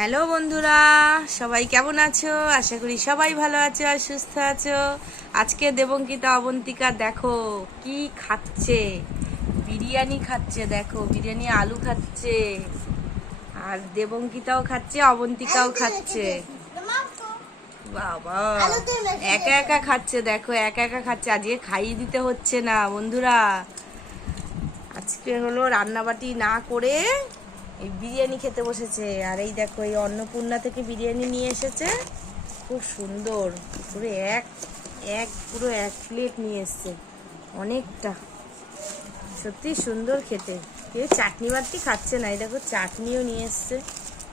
Hello বন্ধুরা সবাই কেমন আছো? আশা করি সবাই ভালো আছো আর সুস্থ আছো। আজকে দেবঙ্কিতা অবন্তিকা দেখো কি খাচ্ছে। বিরিয়ানি খাচ্ছে দেখো বিরিয়ানি আলু খাচ্ছে। আর দেবঙ্কিতাও খাচ্ছে অবন্তিকাও খাচ্ছে। বাবা একা একা খাচ্ছে দেখো একা একা খাচ্ছে। আজকে খাইয়ে দিতে হচ্ছে না বন্ধুরা। আজকে হলো রান্নাবাটি না করে এই বিরিয়ানি খেতে বসেছে। আর এই দেখো এই অন্নপূর্ণা থেকে বিরিয়ানি নিয়ে এসেছে। খুব সুন্দর। পুরো এক এক পুরো এক প্লেট নিয়ে এসছে। অনেকটা। সত্যি সুন্দর খেতে। কেউ চাটনি বাটনি খাচ্ছে না। এই দেখো চাটনিও নিয়ে এসছে।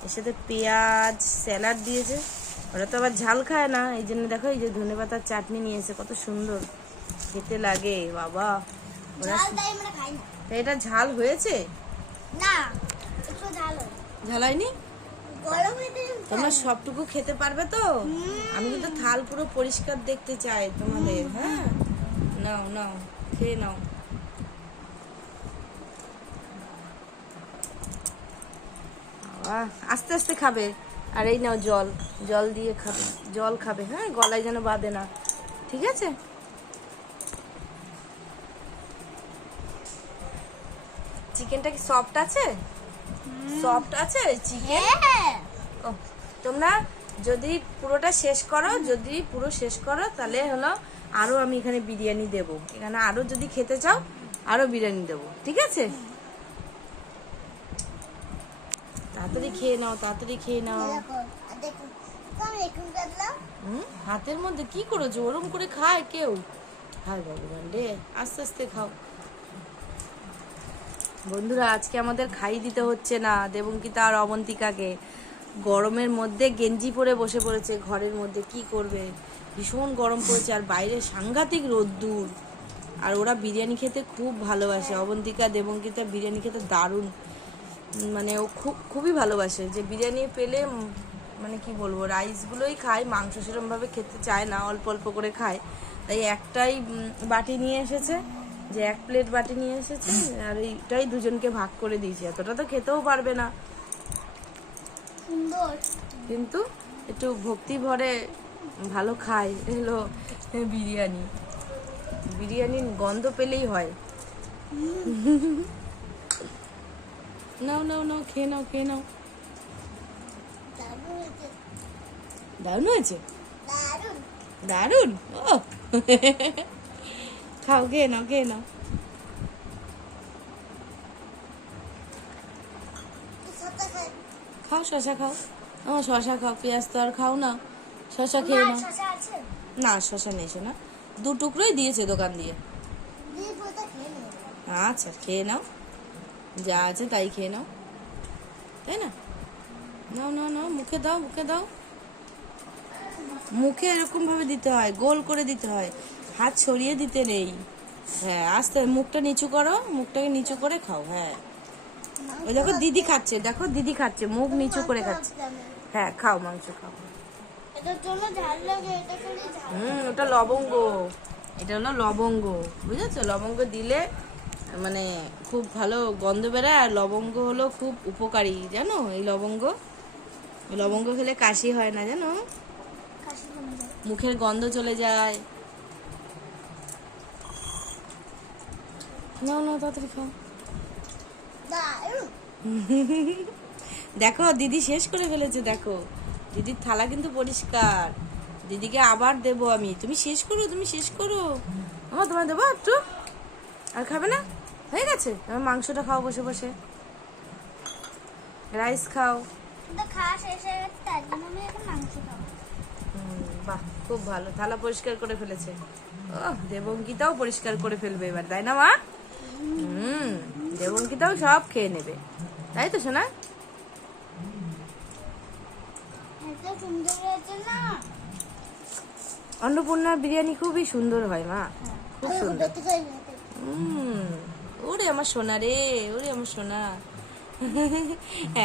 এর সাথে পেঁয়াজ স্যালাড দিয়েছে। ওরা তো আবার ঝাল খায় না। এই জন্য দেখো এই যে ধনে পাতার চাটনি নিয়ে এসে কত সুন্দর। খেতে লাগে বাবা। এটা ঝাল হয়েছে? না। ঝাল হয়। ঝাল হয়নি তোমরা সবটুকু খেতে পারবে তো? আমি কিন্তু থাল পুরো পরিষ্কার দেখতে চাই তোমাদের হ্যাঁ? নাও নাও খেয়ে নাও। আস্তে আস্তে খাবে। আর এই নাও জল জল দিয়ে খাবে জল খাবে হ্যাঁ? গলায় যেন বাঁধে না। ঠিক আছে? চিকেনটা কি সফট আছে? সফট আছে চিকেন? হ্যাঁ। ও, তোমরা যদি পুরোটা শেষ করো যদি পুরো শেষ করো তাহলে হলো আরও আমি এখানে বিরিয়ানি দেব। এখানে আরও যদি খেতে চাও আরও বিরিয়ানি দেব ঠিক আছে? তাড়াতাড়ি খেয়ে নাও তাড়াতাড়ি খেয়ে নাও। দেখো আর একটু কাটলাম হুম? হাতের মধ্যে কি করেছ? ওরম করে খায় কেউ? হায় ভগবান রে আস্তে আস্তে খাও। বন্ধুরা, আজকে আমাদের খাই দিতে হচ্ছে না। দেবঙ্কিতা আর অবন্তিকাকে। গরমের মধ্যে গেঞ্জি পরে বসে পড়েছে ঘরের মধ্যে, কি করবে? ভীষণ গরম পড়েছে আর বাইরে সাংঘাতিক রোদ্দুর। আর ওরা বিরিয়ানি খেতে খুব ভালোবাসে। অবন্তিকা, দেবঙ্কিতা বিরিয়ানি খেতে দারুণ। মানে ও খুব, খুবই ভালোবাসে। যে বিরিয়ানি পেলে মানে কি বলব, রাইসগুলোই খায়, মাংস সেরমভাবে খেতে চায় না, অল্প অল্প করে খায়। তাই একটাই বাটি নিয়ে এসেছে। যে এক প্লেট বাটি নিয়ে এসেছে আর এইটাই দুজনকে ভাগ করে দিয়েছি। এতটা তো খেতেও পারবে না। কিন্তু একটু ভক্তি ভরে ভালো খায় এলো বিরিয়ানি। বিরিয়ানির গন্ধ পেলেই হয়। নাও নাও নাও খেয়ে নাও খেয়ে নাও। দারুণ হয়েছে। দারুণ হয়েছে? দারুণ। দারুণ? ও খাও খেয়ে নাও গে নাও। খাও শশা খাও। ও শশা খাও, পেঁয়াজ তো আর খাও না। শশা খেয়ে না নাও। না শশা নেই শোনা দু টুকরোই দিয়েছে দোকান দিয়ে। আচ্ছা খেয়ে নাও। যা আছে তাই খেয়ে নাও। তাই না? নাও নাও নাও, মুখে দাও মুখে দাও। মুখে এরকম ভাবে দিতে হয়, গোল করে দিতে হয়। হাত ছড়িয়ে দিতে নেই। হ্যাঁ আস্তে মুখটা নিচু করো মুখটাকে নিচু করে খাও হ্যাঁ। ওই দেখো দিদি খাচ্ছে দেখো দিদি খাচ্ছে মুখ নিচু করে খাচ্ছে। হ্যাঁ খাও মাংস খাও। হুম ওটা লবঙ্গ। এটা হলো লবঙ্গ বুঝেছ? লবঙ্গ দিলে মানে খুব ভালো গন্ধ বেরোয় আর লবঙ্গ হলো খুব উপকারী জানো? এই লবঙ্গ। লবঙ্গ খেলে কাশি হয় না জানো? মুখের গন্ধ চলে যায়। না না তাড়াতাড়ি খাও। দেখো দিদি শেষ করে ফেলেছে দেখো। দিদির থালা কিন্তু পরিষ্কার। দিদিকে আবার দেবো আমি। তুমি শেষ করো তুমি শেষ করো। আমার তোমার দেবো একটু? আর খাবে না? হয়ে গেছে? আমার মাংসটা খাও বসে বসে। রাইস খাও। বাহ খুব ভালো। থালা পরিষ্কার করে ফেলেছে। ও দেবঙ্কিতাও পরিষ্কার করে ফেলবে এবার তাই না মা? হুম দেবঙ্কিতাও সব খেয়ে নেবে। তাই তো সোনা? অন্নপূর্ণার বিরিয়ানি খুবই সুন্দর হয় মা। খুব সুন্দর। ওরে আমার সোনা রে ওরে আমার সোনা।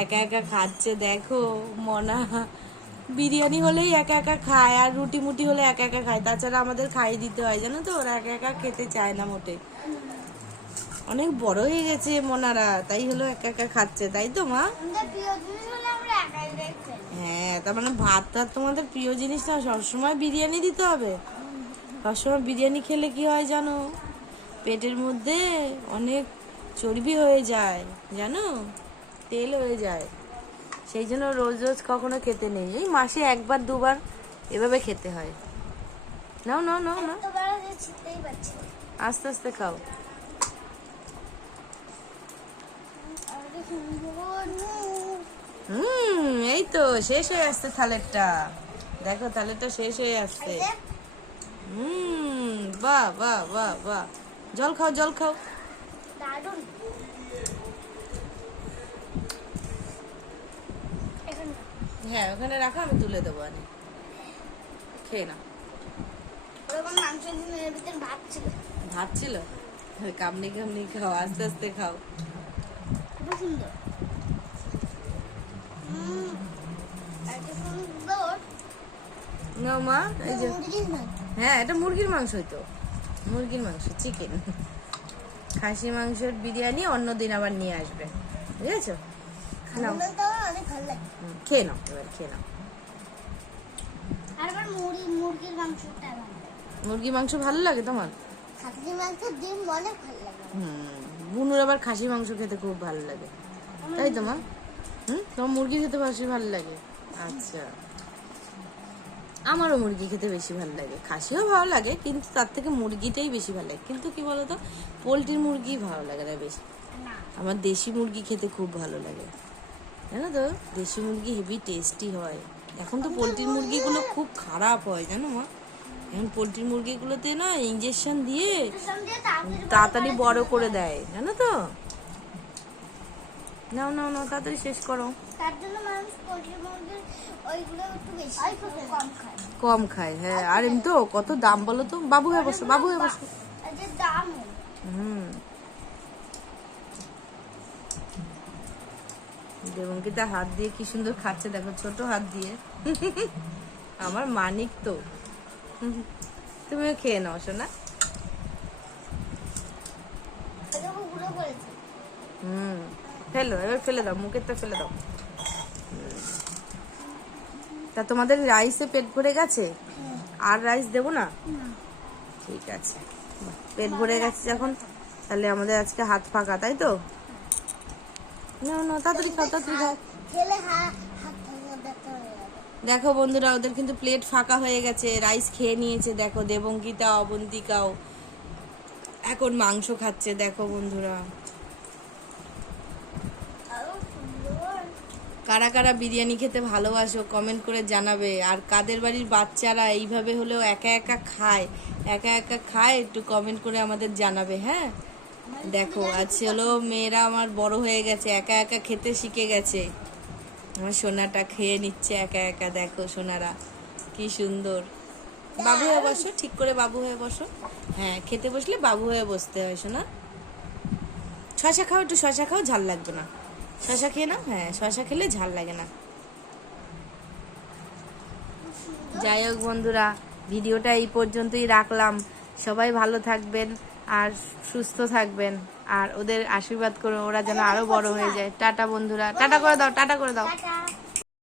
একা একা খাচ্ছে দেখো মনা। বিরিয়ানি হলেই একা একা খায় আর রুটি মুটি হলে একা একা খায়। তাছাড়া আমাদের খাইয়ে দিতে হয় জানো তো? ওরা একা একা খেতে চায় না মোটে। অনেক বড় হয়ে গেছে মনারা তাই হলো একা একা খাচ্ছে তাই তো মা? দেখছি। তার মানে ভাত টাত তোমাদের প্রিয় জিনিস না সবসময় বিরিয়ানি দিতে হবে। সবসময় বিরিয়ানি খেলে কি হয় জানো? পেটের মধ্যে অনেক চর্বি হয়ে যায় জানো? তেল হয়ে যায়। সেই জন্য রোজ রোজ কখনো খেতে নেই। এই মাসে একবার দুবার এভাবে খেতে হয়। নাও নাও নাও না। আস্তে আস্তে খাও আরে সুন্দর হুম এই তো শেষ হয়ে আসছে থালেরটা। দেখো থালেরটা শেষ হয়ে আসছে। হুম বাহ বাহ বাহ বাহ। জল খাও জল খাও। হ্যাঁ ওখানে রাখো আমি তুলে দেবো আনি খেয়ে না ভাত ছিল। ভাত ছিল? কামনি কামনি খাও আস্তে আস্তে খাও। সুন্দর। নাও মা এই যে। হ্যাঁ এটা মুরগির মাংস তো মুরগির মাংস চিকেন খাসি মাংসের বিরিয়ানি অন্যদিন আবার নিয়ে আসবে। নাও। হুম, খেয়ে নাও এবার খেয়ে নাও। মুরগি মুরগির মাংস ভালো লাগে তোমার? খাসির মাংস ডিম অনেক ভালো লাগে। হুম। বুনুর আবার খাসি মাংস খেতে খুব ভালো লাগে। তাই তো মা? হুম? তোমার মুরগি খেতে বেশি ভালো লাগে? আচ্ছা। আমারও মুরগি খেতে বেশি ভালো লাগে। খাসিও ভালো লাগে কিন্তু তার থেকে মুরগিটাই বেশি ভালো লাগে। কিন্তু কি বলতো পোলট্রির মুরগি ভালো লাগে না বেশি। আমার দেশি মুরগি খেতে খুব ভালো লাগে। জানো তো দেশি মুরগি হেভি টেস্টি হয়। এখন তো পোলট্রির মুরগিগুলো খুব খারাপ হয় জানো মা? এখন পোলট্রির মুরগিগুলোতে না ইঞ্জেকশন দিয়ে তাড়াতাড়ি বড় করে দেয় জানো তো? নাও নাও নাও তাড়াতাড়ি শেষ করো। তার জন্য মানুষ পোলট্রি মুরগির ওইগুলো একটু বেশি কম খায়। কম খায় হ্যাঁ আর এমনি তো কত দাম বলো তো? বাবু হয়ে বসো বাবু হয়ে বসো। আর যে দাম। হুম। দেবঙ্কিতা হাত দিয়ে কি সুন্দর খাচ্ছে দেখো ছোট হাত দিয়ে। আমার মানিক তো। তুমিও খেয়ে নাও এটা হুম, ফেলো, এবার ফেলে দাও মুখের তো ফেলে দাও। তা তোমাদের রাইসে পেট ভরে গেছে? আর রাইস দেবো না? ঠিক আছে। পেট ভরে গেছে যখন, তাহলে আমাদের আজকে হাত ফাঁকা, তাই তো? না না, তাড়াতাড়ি খাও তাড়াতাড়ি খাও খেলে হা- হাত ভাঙা ব্যথা হয়ে যাবে দেখো বন্ধুরা, ওদের কিন্তু প্লেট ফাঁকা হয়ে গেছে। রাইস খেয়ে নিয়েছে, দেখো দেবঙ্কিতা অবন্তিকাও। এখন মাংস খাচ্ছে, দেখো বন্ধুরা। কারা কারা বিরিয়ানি খেতে ভালোবাসো কমেন্ট করে জানাবে। আর কাদের বাড়ির বাচ্চারা এইভাবে হলেও একা একা খায়, একা একা খায়, একটু কমেন্ট করে আমাদের জানাবে হ্যাঁ? দেখো আজকে হলো মেয়েরা আমার বড় হয়ে গেছে, একা একা খেতে শিখে গেছে। আমার সোনাটা খেয়ে নিচ্ছে একা একা, দেখো সোনারা, কি সুন্দর। বাবু হয়ে বসো, ঠিক করে বাবু হয়ে বসো। হ্যাঁ খেতে বসলে বাবু হয়ে বসতে হয়, সোনা। শশা খাও, একটু শশা খাও, ঝাল লাগবে না। শশা খেয়ে নাও হ্যাঁ শশা খেলে ঝাল লাগে না। যাই হোক বন্ধুরা, ভিডিওটা এই পর্যন্তই রাখলাম। সবাই ভালো থাকবেন। আর সুস্থ থাকবেন। আর ওদের আশীর্বাদ করো ওরা যেন আরও বড় হয়ে যায়। টাটা বন্ধুরা। টাটা করে দাও টাটা করে দাও। টাটা।